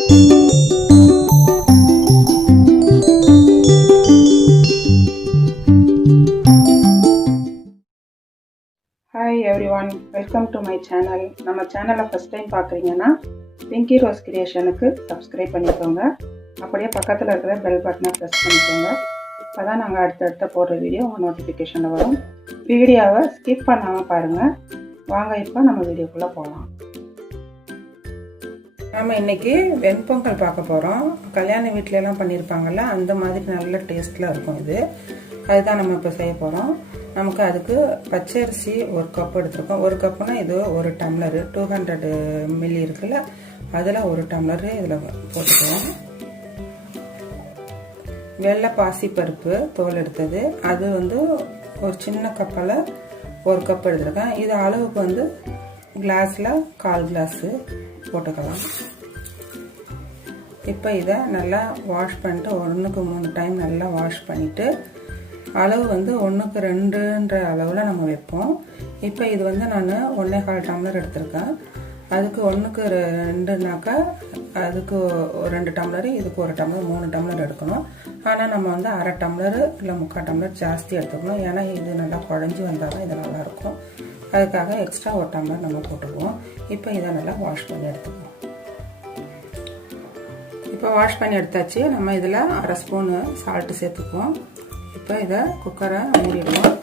Hi everyone, welcome to my channel. நம்ம சேனலை first time பார்க்குறீங்கன்னா பிங்கி ரோஸ் கிரியேஷனுக்கு சப்ஸ்கிரைப் பண்ணிக்கோங்க. அப்படியே பக்கத்தில் இருக்கிற பெல் பட்டனை ப்ரெஸ் பண்ணிக்கோங்க. அப்போ தான் நாங்கள் அடுத்தடுத்த போடுற வீடியோ உங்கள் நோட்டிஃபிகேஷனில் வரும். வீடியோவை ஸ்கிப் பண்ணாமல் பாருங்கள். வாங்க இப்போ நம்ம வீடியோக்குள்ளே போகலாம். நம்ம இன்றைக்கி வெண்பொங்கல் பார்க்க போகிறோம். கல்யாண வீட்டிலலாம் பண்ணியிருப்பாங்கள்ல, அந்த மாதிரி நல்ல டேஸ்ட்டில் இருக்கும் இது. அதுதான் நம்ம இப்போ செய்ய போகிறோம். நமக்கு அதுக்கு பச்சரிசி ஒரு கப் எடுத்துருக்கோம். ஒரு கப்புனா இது ஒரு டம்ளரு 200 மில்லி இருக்குல்ல, அதில் ஒரு டம்ளரு இதில் போட்டுக்குவோம். வெள்ளை பாசிப்பருப்பு தோல் எடுத்தது, அது ஒரு சின்ன கப்பில் ஒரு கப் எடுத்துருக்கேன். இது அளவுக்கு கிளாஸில் 1/4 கிளாஸு போட்டுக்கலாம். இப்போ இதை நல்லா வாஷ் பண்ணிட்டு 1க்கு 3 டைம் நல்லா வாஷ் பண்ணிவிட்டு அளவு 1க்கு 2ன்ற அளவில் நம்ம வைப்போம். இப்போ இது நான் 1/4 டம்ளர் எடுத்திருக்கேன். அதுக்கு 1க்கு 2னாக்கா அதுக்கு 2 டம்ளரு, இதுக்கு 1 டம்ளர், 3 டம்ளர் எடுக்கணும். ஆனால் நம்ம 1/2 டம்ளரு இல்லை 3/4 டம்ளர் ஜாஸ்தி எடுத்துக்கணும். ஏன்னா இது நல்லா குழஞ்சி வந்தால் தான் இது நல்லாயிருக்கும். அதுக்காக எக்ஸ்ட்ரா 1 டம்ளர் நம்ம போட்டுக்குவோம். இப்போ இதை நல்லா வாஷ் பண்ணி எடுத்துக்குவோம். இப்போ வாஷ் பண்ணி எடுத்தாச்சு. நம்ம இதில் 1/2 ஸ்பூனு சால்ட்டு சேர்த்துக்குவோம். இப்போ இதை குக்கரை மூடிடுவோம்.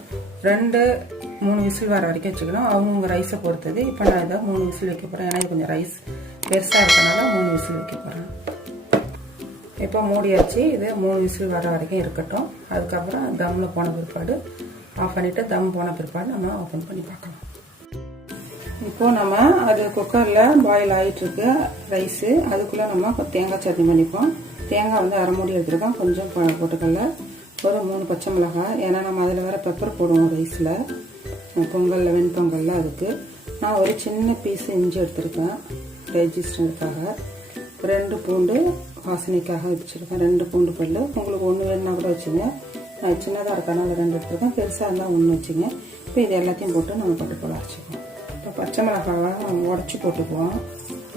2-3 விசில் வர வரைக்கும் வச்சுக்கணும். அவங்க ரைஸை பொறுத்தது. இப்போ நான் இதை 3 விசில் வைக்க போகிறேன். ஏன்னா இது கொஞ்சம் ரைஸ் பெருசாக இருக்கனால 3 விசில் வைக்க போகிறேன். இப்போ மூடியாச்சு. இது 3 விசில் வர வரைக்கும் இருக்கட்டும். அதுக்கப்புறம் தம்மில் போன பிற்பாடு ஆஃப் பண்ணிவிட்டு, தம் போன பிற்பாடு நம்ம ஓப்பன் பண்ணி பார்க்கலாம். இப்போது நம்ம அது குக்கரில் பாயில் ஆகிட்டுருக்கு ரைஸு. அதுக்குள்ளே நம்ம தேங்காய் சட்னி பண்ணிப்போம். தேங்காய் 1/2 மூடி எடுத்துருக்கோம். கொஞ்சம் போட்டுக்கல, ஒரு 3 பச்சை மிளகாய். ஏன்னா நம்ம அதில் வேறு பெப்பர் போடுவோம் ரைஸில், பொங்கலில் வெண்பொங்கலில். அதுக்கு நான் ஒரு சின்ன பீஸ் இஞ்சி எடுத்துருக்கேன் டைஜஸ்டருக்காக. 2 பூண்டு வாசனைக்காக வச்சுருக்கேன். 2 பூண்டு பல். உங்களுக்கு 1 வேணுன்னா கூட வச்சுங்க. நான் சின்னதாக இருக்கனால 2 எடுத்துருக்கேன். பெருசாக இருந்தால் 1 வச்சுங்க. இப்போ இது எல்லாத்தையும் போட்டு நம்ம பட்டு போல அரைச்சிக்குவோம். இப்போ பச்சை மிளகாவை நம்ம உடச்சி போட்டுக்குவோம்.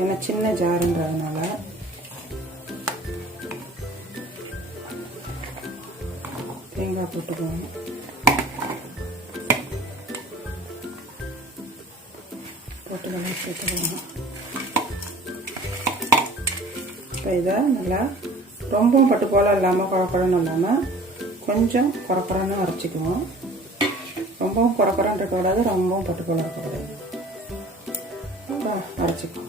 ஏன்னா சின்ன ஜாருன்றதுனால. தேங்காய் போட்டுக்குவோம். போட்டுக்கலாம் சேர்த்துக்குவோம். இப்போ இதை நல்லா ரொம்பவும் பட்டு போல இல்லாமல் குழப்படணும் இல்லாமல் கொஞ்சம் குறக்குறன்னு அரைச்சிக்குவோம். ரொம்பவும் குறக்குறன்னு இருக்கக்கூடாது, ரொம்பவும் பட்டு போல இருக்கக்கூடாது. அரைச்சிக்குவோம்.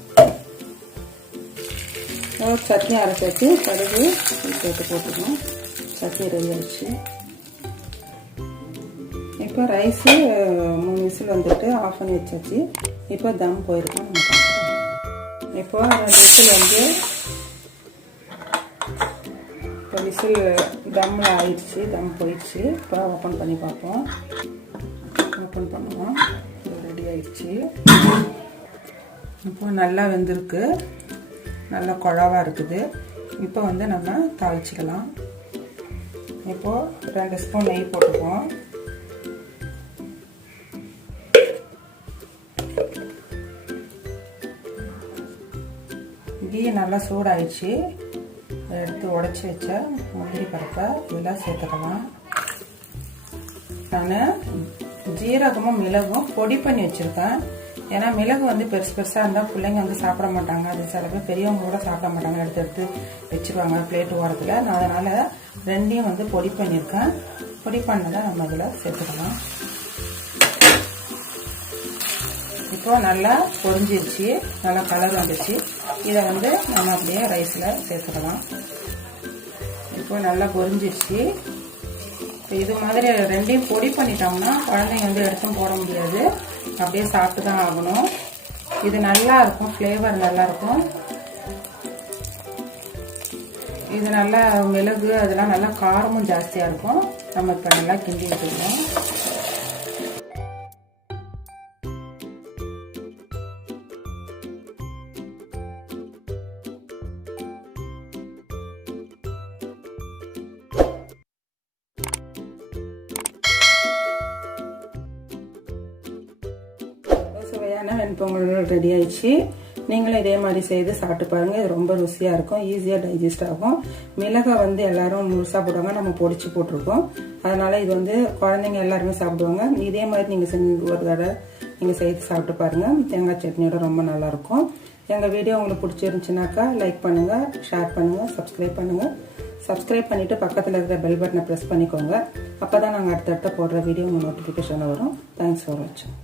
சட்னி அரைச்சி வச்சு கடுகு சேர்த்து போட்டுக்குவோம். சட்னி ரெடி ஆயிடுச்சு. இப்போ ரைஸு 3 விசில் ஆஃப் பண்ணி வச்சாச்சு. இப்போ தம் போயிருக்கோம். நம்ம பார்க்கலாம். இப்போ 2 விசில் இப்போ விசில் தம்மில் ஆயிடுச்சு. தம் போயிடுச்சு. இப்போ ஓப்பன் பண்ணி பார்ப்போம். ஓப்பன் பண்ணுவோம். ரெடி ஆயிடுச்சு. இப்போ நல்லா வெந்திருக்கு, நல்லா குழவாக இருக்குது. இப்போ நம்ம தாளிச்சிக்கலாம். இப்போது 2 ஸ்பூன் நெய் போட்டுக்குவோம். கீ நல்லா சூடாயிடுச்சு. எடுத்து உடச்சி வச்ச முந்திரி பருப்பை இதெல்லாம் சேர்த்துக்கலாம். நான் ஜீரகமும் மிளகும் பொடி பண்ணி வச்சுருக்கேன். ஏன்னா மிளகு பெருசு பெருசாக இருந்தால் பிள்ளைங்க சாப்பிட மாட்டாங்க. அது சில பேர் பெரியவங்க கூட சாப்பிட மாட்டாங்க, எடுத்து எடுத்து வச்சுருவாங்க பிளேட்டு ஓரத்தில். நான் அதனால் 2யும் பொடி பண்ணியிருக்கேன். பொடி பண்ணதை நம்ம இதில் சேர்த்துக்கலாம். இப்போ நல்லா பொரிஞ்சிருச்சு, நல்லா கலர் வந்துச்சு. இதை நம்ம அப்படியே ரைஸில் சேர்த்துக்கலாம். இப்போ நல்லா பொரிஞ்சிருச்சு. இப்போ இது மாதிரி 2யும் பொடி பண்ணிட்டோம்னா குழந்தைங்க எடுத்தும் போட முடியாது, அப்படியே சாப்பிட்டு தான் ஆகணும். இது நல்லா இருக்கும், ஃப்ளேவர் நல்லா இருக்கும். இது நல்லா மிளகு அதெல்லாம் நல்லா காரமும் ஜாஸ்தியாக இருக்கும். நம்ம இப்போ நல்லா கிண்டி விட்டுருவோம். சுவையான வெண்பொங்கல் ரெடி ஆயிடுச்சு. நீங்களும் இதே மாதிரி செய்து சாப்பிட்டு பாருங்க. இது ரொம்ப ருசியா இருக்கும், ஈஸியா டைஜஸ்ட் ஆகும். மிளகா எல்லாரும் முழுசா போடுவாங்க, நம்ம பொடிச்சு போட்டிருக்கோம். அதனால இது குழந்தைங்க எல்லாருமே சாப்பிடுவாங்க. இதே மாதிரி நீங்க செஞ்சு ஒரு தடவை நீங்க செய்து சாப்பிட்டு பாருங்க. தேங்காய் சட்னியோட ரொம்ப நல்லா இருக்கும். எங்க வீடியோ உங்களுக்கு பிடிச்சிருந்துச்சுனாக்கா லைக் பண்ணுங்க, ஷேர் பண்ணுங்க, சப்ஸ்கிரைப் பண்ணுங்க. சப்ஸ்கிரைப் பண்ணிட்டு பக்கத்துல இருக்கிற பெல் பட்டனை பிரஸ் பண்ணிக்கோங்க. அப்பதான் நாங்க அடுத்தடுத்த போடுற வீடியோ உங்களுக்கு நோட்டிபிகேஷன் வரும். தேங்க்ஸ் ஃபார் வாட்சிங்.